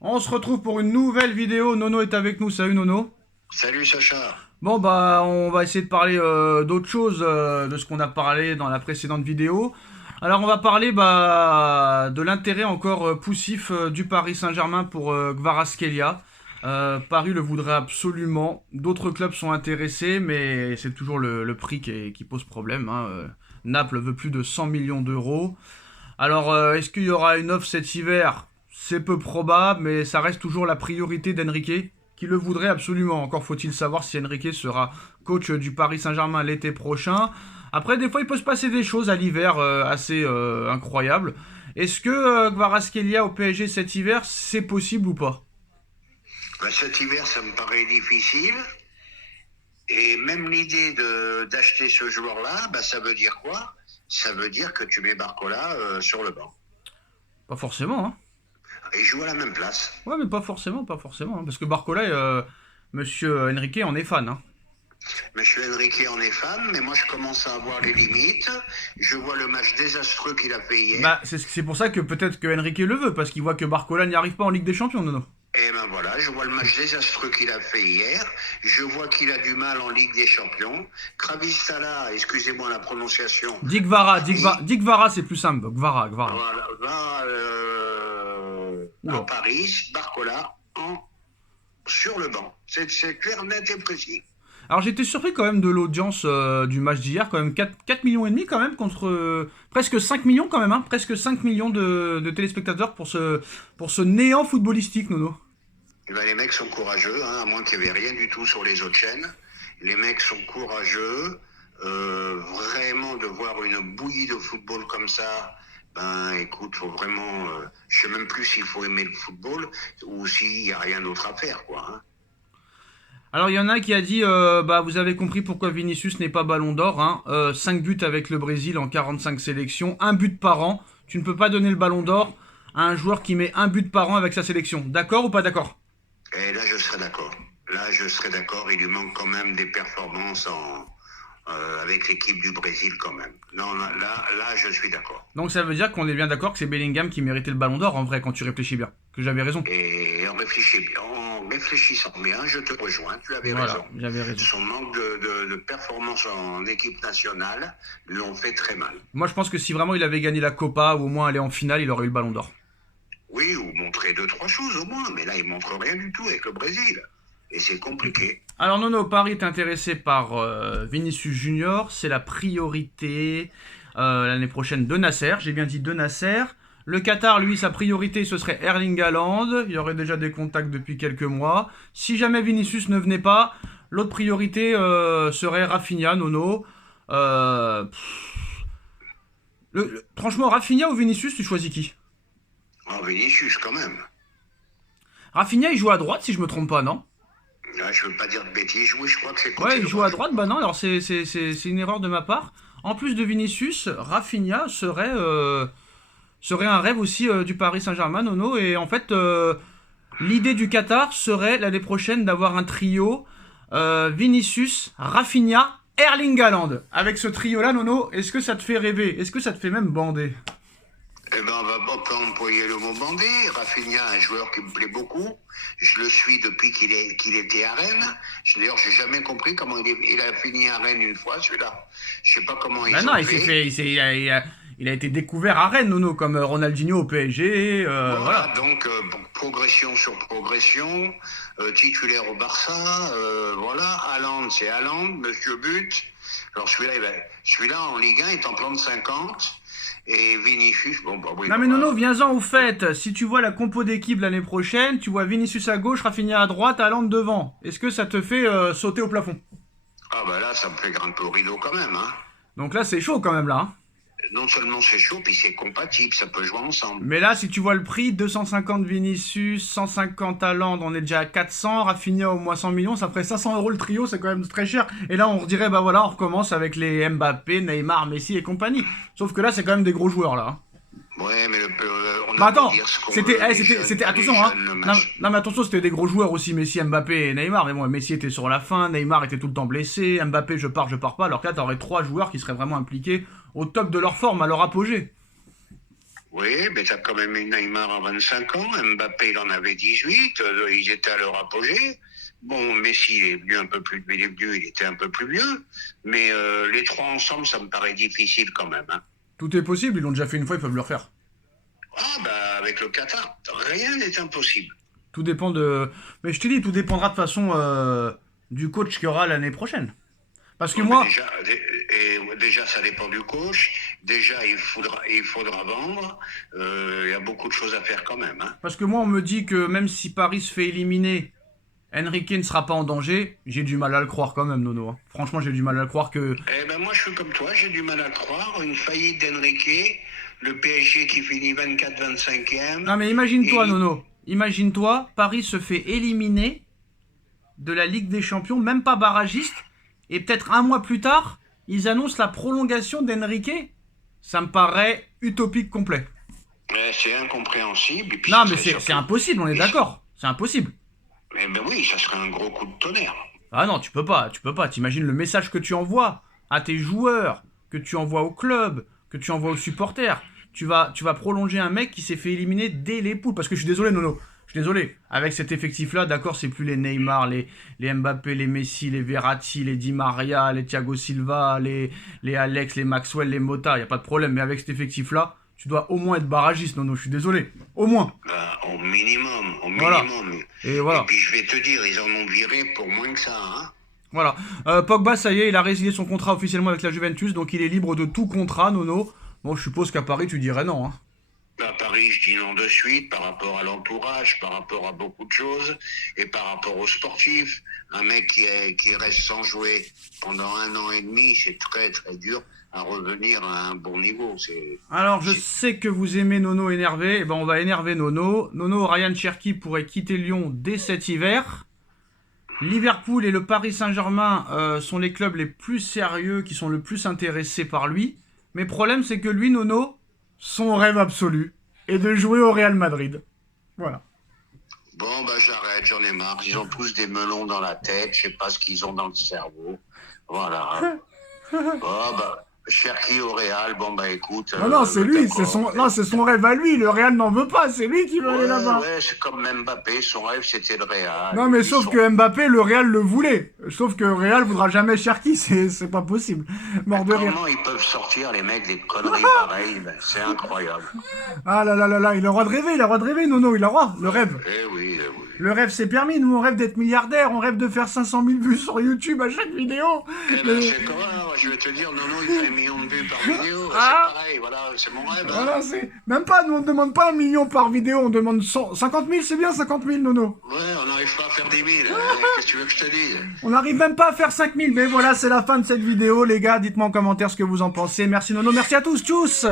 On se retrouve pour une nouvelle vidéo. Nono est avec nous. Salut Nono. Salut Sacha. Bon bah on va essayer de parler d'autre chose de ce qu'on a parlé dans la précédente vidéo. Alors on va parler de l'intérêt encore poussif du Paris Saint-Germain pour Kvaratskhelia. Paris le voudrait absolument. D'autres clubs sont intéressés, mais c'est toujours le prix qui pose problème, hein. Naples veut plus de 100 millions d'euros. Alors est-ce qu'il y aura une offre cet hiver? C'est peu probable, mais ça reste toujours la priorité d'Enrique, qui le voudrait absolument. Encore faut-il savoir si Enrique sera coach du Paris Saint-Germain l'été prochain. Après, des fois, il peut se passer des choses à l'hiver assez incroyables. Est-ce que Kvaratskhelia au PSG cet hiver, c'est possible ou pas? Cet hiver, ça me paraît difficile. Et même l'idée d'acheter ce joueur-là, ça veut dire quoi? Ça veut dire que tu mets Barcola sur le banc. Pas forcément, hein. Il joue à la même place. Ouais, mais pas forcément, pas forcément, hein. Parce que Barcola, Monsieur Enrique en est fan, hein. Monsieur Enrique en est fan, mais moi je commence à avoir les limites. Je vois le match désastreux qu'il a fait hier. Bah, c'est pour ça que peut-être que Enrique le veut, parce qu'il voit que Barcola n'y arrive pas en Ligue des Champions, Nono. Et ben voilà, je vois le match désastreux qu'il a fait hier. Je vois qu'il a du mal en Ligue des Champions. Kravitsala, excusez-moi la prononciation. Dick Vara, c'est plus simple. Gvara. Voilà, va Oula. à Paris, Barcola sur le banc. C'est clair, net et précis. Alors j'étais surpris quand même de l'audience du match d'hier, quand même 4 millions et demi quand même contre presque 5 millions quand même, hein, presque 5 millions de téléspectateurs pour ce néant footballistique, Nono. Et ben, les mecs sont courageux, hein, à moins qu'il n'y avait rien du tout sur les autres chaînes. Les mecs sont courageux. Vraiment de voir une bouillie de football comme ça, écoute, faut vraiment... je sais même plus s'il faut aimer le football ou s'il n'y a rien d'autre à faire, quoi. Hein. Alors il y en a qui a dit, vous avez compris pourquoi Vinicius n'est pas ballon d'or, hein. 5 buts avec le Brésil en 45 sélections, un but par an. Tu ne peux pas donner le ballon d'or à un joueur qui met un but par an avec sa sélection. D'accord ou pas d'accord? Et là, je serais d'accord. Là, je serais d'accord. Il lui manque quand même des performances avec l'équipe du Brésil quand même. Non, là, je suis d'accord. Donc ça veut dire qu'on est bien d'accord que c'est Bellingham qui méritait le ballon d'or en vrai quand tu réfléchis bien. Que j'avais raison. Et en réfléchissant bien, je te rejoins. Tu avais Voilà, raison. j'avais raison. Son manque de performance en équipe nationale l'ont fait très mal. Moi je pense que si vraiment il avait gagné la Copa ou au moins aller en finale, il aurait eu le ballon d'or. Oui, ou montrer deux, trois choses au moins. Mais là, il montre rien du tout avec le Brésil. Et c'est compliqué. Alors Nono, Paris est intéressé par Vinicius Junior, c'est la priorité l'année prochaine de Nasser, j'ai bien dit de Nasser. Le Qatar, lui, sa priorité, ce serait Erling Haaland, il y aurait déjà des contacts depuis quelques mois. Si jamais Vinicius ne venait pas, l'autre priorité serait Rafinha, Nono. Euh, franchement, Rafinha ou Vinicius, tu choisis qui? Oh, Vinicius, quand même. Rafinha, il joue à droite, si je me trompe pas, non? Là, je veux pas dire de bêtises. Oui, je crois que c'est côté Ouais, il joue à droit. droite, bah non, alors c'est une erreur de ma part. En plus de Vinicius, Rafinha serait un rêve aussi du Paris Saint-Germain, Nono. Et en fait, l'idée du Qatar serait l'année prochaine d'avoir un trio Vinicius, Rafinha, Erling Haaland. Avec ce trio-là, Nono, est-ce que ça te fait rêver? Est-ce que ça te fait même bander? Eh ben, on va pas employer le mot bandé. Rafinha, un joueur qui me plaît beaucoup. Je le suis depuis qu'il était à Rennes. D'ailleurs, j'ai jamais compris comment il a fini à Rennes une fois, celui-là. Je sais pas comment Bah ils non, ont fait. il a été découvert à Rennes, Nono, comme Ronaldinho au PSG, Voilà, voilà. donc progression sur progression, titulaire au Barça, voilà, Haaland, c'est Haaland, Monsieur But. Alors celui-là en Ligue 1 est en plan de 50, et Vinicius, oui, Non mais Nono, viens-en au fait. Si tu vois la compo d'équipe l'année prochaine, tu vois Vinicius à gauche, Rafinha à droite, Haaland devant. Est-ce que ça te fait sauter au plafond? Ah là, ça me fait grimper au rideau quand même, hein. Donc là, c'est chaud quand même là, hein. Non seulement c'est chaud, puis c'est compatible, ça peut jouer ensemble. Mais là, si tu vois le prix, 250 Vinicius, 150 Haaland, on est déjà à 400, Rafinha au moins 100 millions, ça ferait 500 euros le trio, c'est quand même très cher. Et là, on dirait, bah voilà, on recommence avec les Mbappé, Neymar, Messi et compagnie. Sauf que là, c'est quand même des gros joueurs là, hein. Ouais, mais on Bah a beau attends, dire ce qu'on c'était, veut, eh, les c'était, jeunes, attention, hein. le Non, match. non, mais attention, c'était des gros joueurs aussi, Messi, Mbappé et Neymar. Mais bon, Messi était sur la fin, Neymar était tout le temps blessé, Mbappé, je pars pas. Alors que là, t'aurais trois joueurs qui seraient vraiment impliqués au top de leur forme, à leur apogée. Oui, mais tu as quand même eu Neymar à 25 ans, Mbappé il en avait 18, ils étaient à leur apogée. Bon, Messi il est venu un peu plus, il est venu, il était un peu plus vieux, mais les trois ensemble, ça me paraît difficile quand même. Hein. Tout est possible, ils l'ont déjà fait une fois, ils peuvent le refaire. Ah bah avec le Qatar, rien n'est impossible. Tout dépend de... Mais je te dis, tout dépendra de façon du coach qu'il y aura l'année prochaine. Parce que Bon, mais moi, déjà, ça dépend du coach. Déjà, il faudra vendre. Il y a beaucoup de choses à faire quand même. Hein. on me dit que même si Paris se fait éliminer, Enrique ne sera pas en danger. J'ai du mal à le croire quand même, Nono. Hein. Franchement, j'ai du mal à le croire que... Eh ben moi, je suis comme toi, j'ai du mal à croire. Une faillite d'Enrique, le PSG qui finit 24-25e. Non mais imagine-toi, Et... Nono. Imagine-toi, Paris se fait éliminer de la Ligue des Champions, même pas barragiste, et peut-être un mois plus tard, ils annoncent la prolongation d'Enrique. Ça me paraît utopique complet. C'est incompréhensible. Et puis Non ça mais serait c'est surtout... impossible, on est et- d'accord. C'est impossible. Eh ben oui, ça serait un gros coup de tonnerre. Ah non, tu peux pas. T'imagines le message que tu envoies à tes joueurs, que tu envoies au club, que tu envoies aux supporters. Tu vas prolonger un mec qui s'est fait éliminer dès les poules. Parce que je suis désolé, Nono. Je suis désolé. Avec cet effectif-là, d'accord, c'est plus les Neymar, les Mbappé, les Messi, les Verratti, les Di Maria, les Thiago Silva, les Alex, les Maxwell, les Mota. Il n'y a pas de problème. Mais avec cet effectif-là, tu dois au moins être barragiste, Nono. Je suis désolé. Au moins. Au minimum, au Voilà. minimum. Et Et voilà. puis je vais te dire, ils en ont viré pour moins que ça. Hein. Voilà. Pogba, ça y est, il a résilié son contrat officiellement avec la Juventus, donc il est libre de tout contrat, Nono. Bon, je suppose qu'à Paris, tu dirais non. Hein. À Paris, je dis non de suite par rapport à l'entourage, par rapport à beaucoup de choses et par rapport aux sportifs. Un mec qui reste sans jouer pendant 1 an et demi, c'est très très dur à revenir à un bon niveau. Alors, je sais que vous aimez Nono énervé. Eh ben, on va énerver Nono. Nono, Ryan Cherki pourrait quitter Lyon dès cet hiver. Liverpool et le Paris Saint-Germain sont les clubs les plus sérieux, qui sont le plus intéressés par lui. Mais le problème, c'est que lui, Nono, son rêve absolu est de jouer au Real Madrid. Voilà. Bon, bah j'arrête, j'en ai marre. Ils ont tous des melons dans la tête, je sais pas ce qu'ils ont dans le cerveau. Voilà. Oh, bah, Cherki au Real, bon, bah écoute. Non, non, c'est lui, d'accord. c'est son rêve à lui. Le Real n'en veut pas, c'est lui qui veut aller Ouais, là-bas. ouais, c'est comme Mbappé, son rêve c'était le Real. Non, mais Ils sauf sont- que Mbappé, le Real le voulait. Sauf que Real voudra jamais Cherki, c'est pas possible. Mort de rire. Comment ils peuvent sortir, les mecs, des conneries pareilles? Ben, c'est incroyable. Ah là là là là, il a le droit de rêver, Nono, il a le droit, le rêve. Eh oui, eh oui. Le rêve, c'est permis. Nous, on rêve d'être milliardaire. On rêve de faire 500 000 vues sur YouTube à chaque vidéo. Eh ben, c'est comment, hein, je vais te dire, non, il fait 1 million de vues par vidéo. Ah. C'est pareil, voilà, c'est mon rêve. Hein. Voilà, c'est... Même pas, nous, on ne demande pas 1 million par vidéo. On demande 50 000, c'est bien 50 000, Nono. Ouais, on n'arrive pas à faire 10 000. Qu'est-ce que tu veux que je te dise? On n'arrive même pas à faire 5 000. Mais voilà, c'est la fin de cette vidéo. Les gars, dites-moi en commentaire ce que vous en pensez. Merci, Nono. Merci à tous. Tchuss.